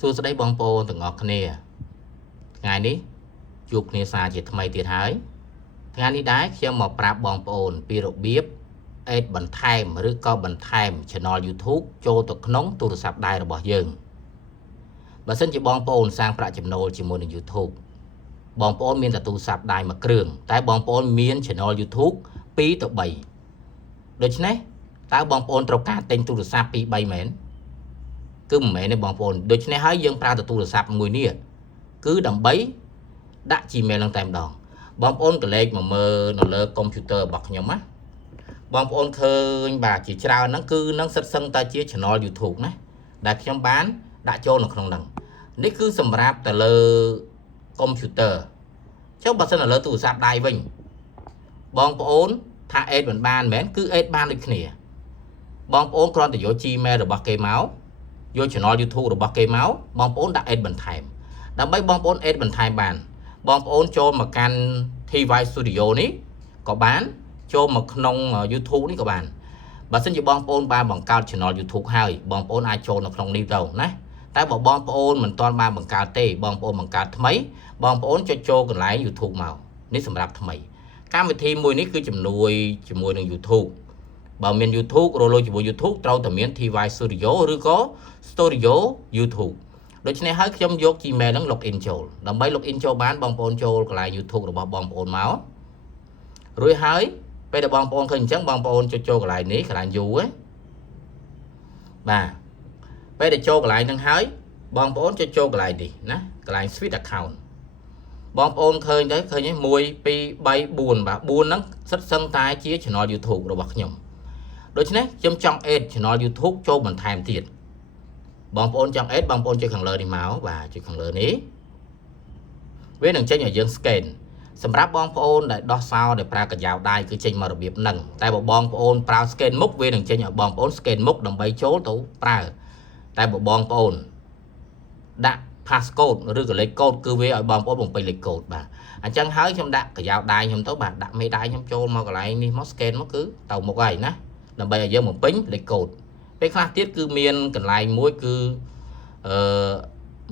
សួស្តីបងប្អូនទាំងអស់គ្នាថ្ងៃនេះជួបគ្នាសារជាថ្មីទៀតហើយថ្ងៃនេះដែរខ្ញុំមកប្រាប់បងប្អូនពីរបៀបអេតបន្ថែមឬក៏បន្ថែម Channel YouTube ចូលទៅក្នុងទូរស័ព្ទដៃរបស់យើងបើសិនជាបងប្អូនសាងប្រាក់ចំណូលជាមួយនឹង YouTube បងប្អូនមានតែទូរស័ព្ទដៃមួយគ្រឿងតែបងប្អូនមាន Channel YouTube 2ទៅ3ដូច្នេះតើបងប្អូនត្រូវការទិញទូរស័ព្ទ 2-3 មែនគឺមិនមែនទេបងប្អូនដូច្នេះហើយយើងប្រើទូរស័ព្ទមួយនេះគឺដើម្បីដាក់ Gmail នឹងតែម្ដងបងប្អូនកលេចមកមើលនៅលើកុំព្យូទ័ររបស់ខ្ញុំណាបងប្អូនឃើញបាទជាច្រើនហ្នឹងគឺនឹងសិតសឹងតែជា Channel YouTube ណាដែលខ្ញុំបានដាក់ចូលនៅក្នុងហ្នឹងនេះគឺសម្រាប់ទៅលើកុំព្យូទ័រចុះបើសិននៅលើទូរស័ព្ទដៃវិញបងប្អូនថាអេតមិនបានមែនគឺអេតបានដូចគ្នាបងប្អូនគ្រាន់តែយក Gmail របស់គេមកយក Channel YouTube របស់គេមកបងប្អូនដាក់ add បន្ថែមដើម្បីបងប្អូន add បន្ថែមបានបងប្អូនចូលមកកាន់ TY Studio នេះក៏បានចូលមកក្នុង YouTube នេះក៏បានបើសិនជាបងប្អូនបានបង្កើត Channel YouTube ហើយបងប្អូនអាចចូលនៅក្នុងនេះទៅណាតែបើបងប្អូនមិនទាន់បានបង្កើតទេបងប្អូនបង្កើតថ្មីបងប្អូនចុចចូលកន្លែង YouTube មកនេះសម្រាប់ថ្មីកម្មវិធីមួយនេះគឺជំនួយជាមួយនឹង YouTubeបើមាន YouTube រលួយជាមួយ YouTube ត្រូវតែមាន TY Studio ឬក៏ Studio YouTube ដូច្នេះហើយខ្ញុំយក Gmail ហ្នឹង login ចូលដើម្បី login ចូលបានបងប្អូនចូលកន្លែង YouTube របស់បងប្អូនមករួចហើយពេលដែលបងប្អូនឃើញអញ្ចឹងបងប្អូនចុចចូលកន្លែងនេះកន្លែង U បាទពេលដែលចូលកន្លែងហ្នឹងហើយបងប្អូនចុចចូលកន្លែងនេះណាកន្លែង Switch Account បងប្អូនឃើញទៅឃើញ1 2 3 4បាទ4ហ្នឹងសិតសឹងតែជា Channel YouTube របស់ខ្ញុំដូច្នេះខ្ញុំចង់ add Channel YouTube ចូលបន្ថែមទៀតបងប្អូនចង់ add បងប្អូនចុចខាងលើនេះមកបាទចុចខាងលើនេះវានឹងចេញឲ្យយើង scan សម្រាប់បងប្អូនដែលដោះសោដែលប្រើកាយ៉ាវដៃគឺចេញមករបៀបហ្នឹងតែបើបងប្អូនប្រើ scan មុខវានឹងចេញឲ្យបងប្អូន scan មុខដើម្បីចូលទៅប្រើតែបើបងប្អូនដាក់ passcode ឬក៏លេខកូដគឺវាឲ្យបងប្អូនបំពេញលេខកូដបាទអញ្ចឹងហើយខ្ញុំដាក់កាយ៉ាវដៃខ្ញុំទៅបាទដាក់មេដៃខ្ញុំចូលមកកន្លែងនេះមក scan មកគឺទៅមុខហើយណាដើម្បីឲ្យយើងបំពេញលេខកូដពេលខ្លះទៀតគឺមានកន្លែងមួយគឺ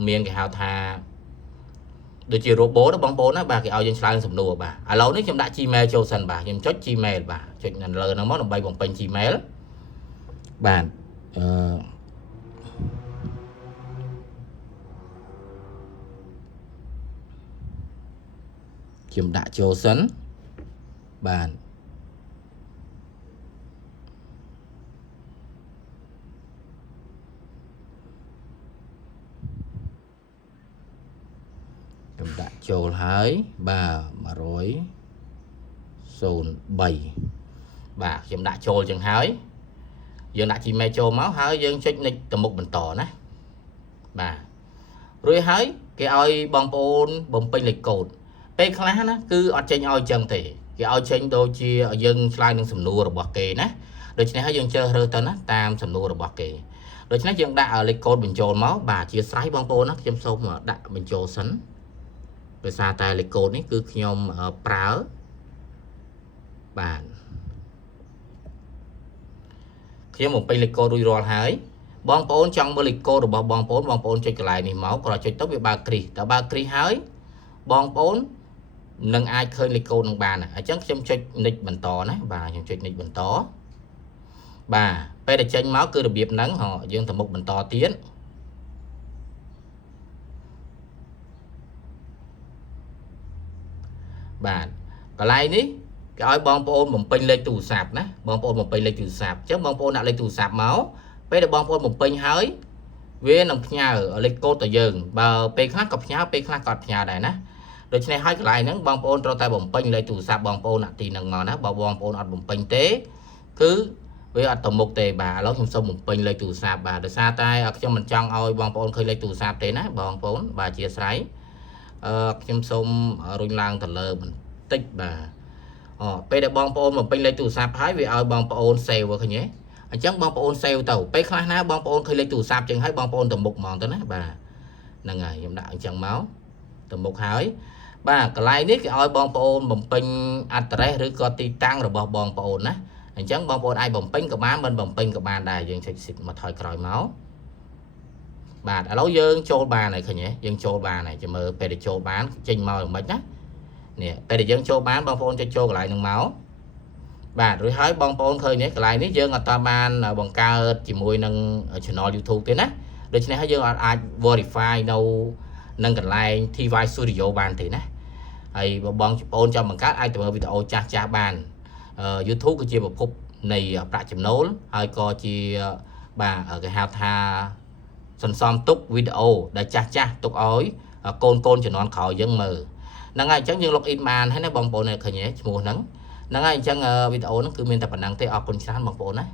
មានគេហៅថាដូចជា robot បងប្អូនណាបាទគេឲ្យយើងឆ្លើយសំណួរបាទឥឡូវនេះខ្ញុំដាក់ Gmail ចូលសិនបាទខ្ញុំចុច Gmail បាទចុចនៅលើហ្នឹងមកដើម្បីបំពេញ Gmail បាទខ្ញុំដាក់ចូលសិនបាទខ្ញុំដាក់ចូលហើយបាទ100.03បាទខ្ញុំដាក់ចូលចឹងហើយយើងដាក់ Gmail ចូលមកហើយយើងចុចនិចទៅមុខបន្តណាបាទរួចហើយគេឲ្យបងប្អូនបំពេញលេខកូដពេលខ្លះណាគឺអត់ចេញឲ្យចឹងទេគេឲ្យចេញដូចជាយើងឆ្លើយនឹងសំណួររបស់គេណាដូច្នេះហើយយើងជ្រើសរើសទៅណាតាមសំណួររបស់គេដូច្នេះយើងដាក់លេខកូដបញ្ចូលមកបាទអធិស្ឋានបងប្អូនណាខ្ញុំសូមដាក់បញ្ចូលសិនដោយសារតែលេខកូដនេះគឺខ្ញុំប្រើបាទខ្ញុំបំពេញលេខកូដរួចរាល់ហើយបងប្អូនចង់មើលលេខកូដរបស់បងប្អូនចុចកន្លែងនេះមកគ្រាន់ចុចទៅវាបើកគ្រីសតើបើកគ្រីសហើយបងប្អូននឹងអាចឃើញលេខកូដនឹងបានអញ្ចឹងខ្ញុំចុចនិចបន្តណាបាទខ្ញុំចុចនិចបន្តបាទពេលដែលចេញមកគឺរបៀបហ្នឹងយើងទៅមុខបន្តទៀតបាទកន្លែងនេះគេឲ្យបងប្អូនបំពេញលេខទូរស័ព្ទណាបងប្អូនបំពេញលេខទូរស័ព្ទអញ្ចឹងបងប្អូនដាក់លេខទូរស័ព្ទមកពេលដែលបងប្អូនបំពេញហើយវានឹងផ្ញើលេខកូដទៅយើងបើពេលខ្លះក៏ផ្ញើពេលខ្លះក៏អត់ផ្ញើដែរណាដូច្នេះហើយកន្លែងហ្នឹងបងប្អូនត្រូវតែបំពេញលេខទូរស័ព្ទបងប្អូនដាក់ទីហ្នឹងមកណាបើបងប្អូនអត់បំពេញទេគឺវាអត់ទៅមុខទេបាទឥឡូវខ្ញុំសូមបំពេញលេខទូរស័ព្ទបាទដោយសារតែខ្ញុំមិនចង់ឲ្យបងប្អូនឃើញលេខទូរស័ព្ទទេណាបងប្អូនបាទអធិស្ឋានខ្ញុំសូមរុញឡើងទៅលើបន្តិចបាទពេលដែលបងប្អូនបំពេញលេខទូរស័ព្ទហើយវាឲ្យបងប្អូន save ឃើញទេអញ្ចឹងបងប្អូន save ទៅពេលខ្លះណាបងប្អូនឃើញលេខទូរស័ព្ទចឹងហើយបងប្អូនទៅមុខហ្មងទៅណាបាទហ្នឹងហើយខ្ញុំដាក់អញ្ចឹងមកទៅមុខហើយបាទកន្លែងនេះគេឲ្យបងប្អូនបំពេញ address ឬក៏ទីតាំងរបស់បងប្អូនណាអញ្ចឹងបងប្អូនអាចបំពេញក៏បានមិនបំពេញក៏បានដែរយើងចុច shift មកថយក្រោយមក បាទឥឡូវយើងចូលបានហើយឃើញទេយើងចូលបានហើយចាំមើលពេលដែលចូលបានចេញមកយ៉ាងម៉េចណានេះពេលដែលយើងចូលបានបងប្អូនចុចចូលកន្លែងហ្នឹងមកបាទរួចហើយបងប្អូនឃើញនេះកន្លែងនេះយើងអត់បានបង្កើតជាមួយនឹង channel YouTube ទេណាដូច្នេះហើយយើងអាច verify នៅនឹងកន្លែង TY Studio បានទេណាហើយបងប្អូនចង់បង្កើតអាចទៅមើលវីដេអូចាស់បាន YouTube គឺជាប្រភពនៃប្រាក់ចំណូលហើយក៏ជាបាទគេហៅថាសន្សំទុកវីដេអូដែលចាស់ទុកឲ្យកូនជំនាន់ក្រោយយើងមើលហ្នឹងហើយអញ្ចឹងយើង log in បានហើយណាបងប្អូនឃើញទេឈ្មោះហ្នឹងហើយអញ្ចឹងវីដេអូហ្នឹងគឺមានតែប៉ុណ្ណឹងទេអរគុណច្រើនបងប្អូនណា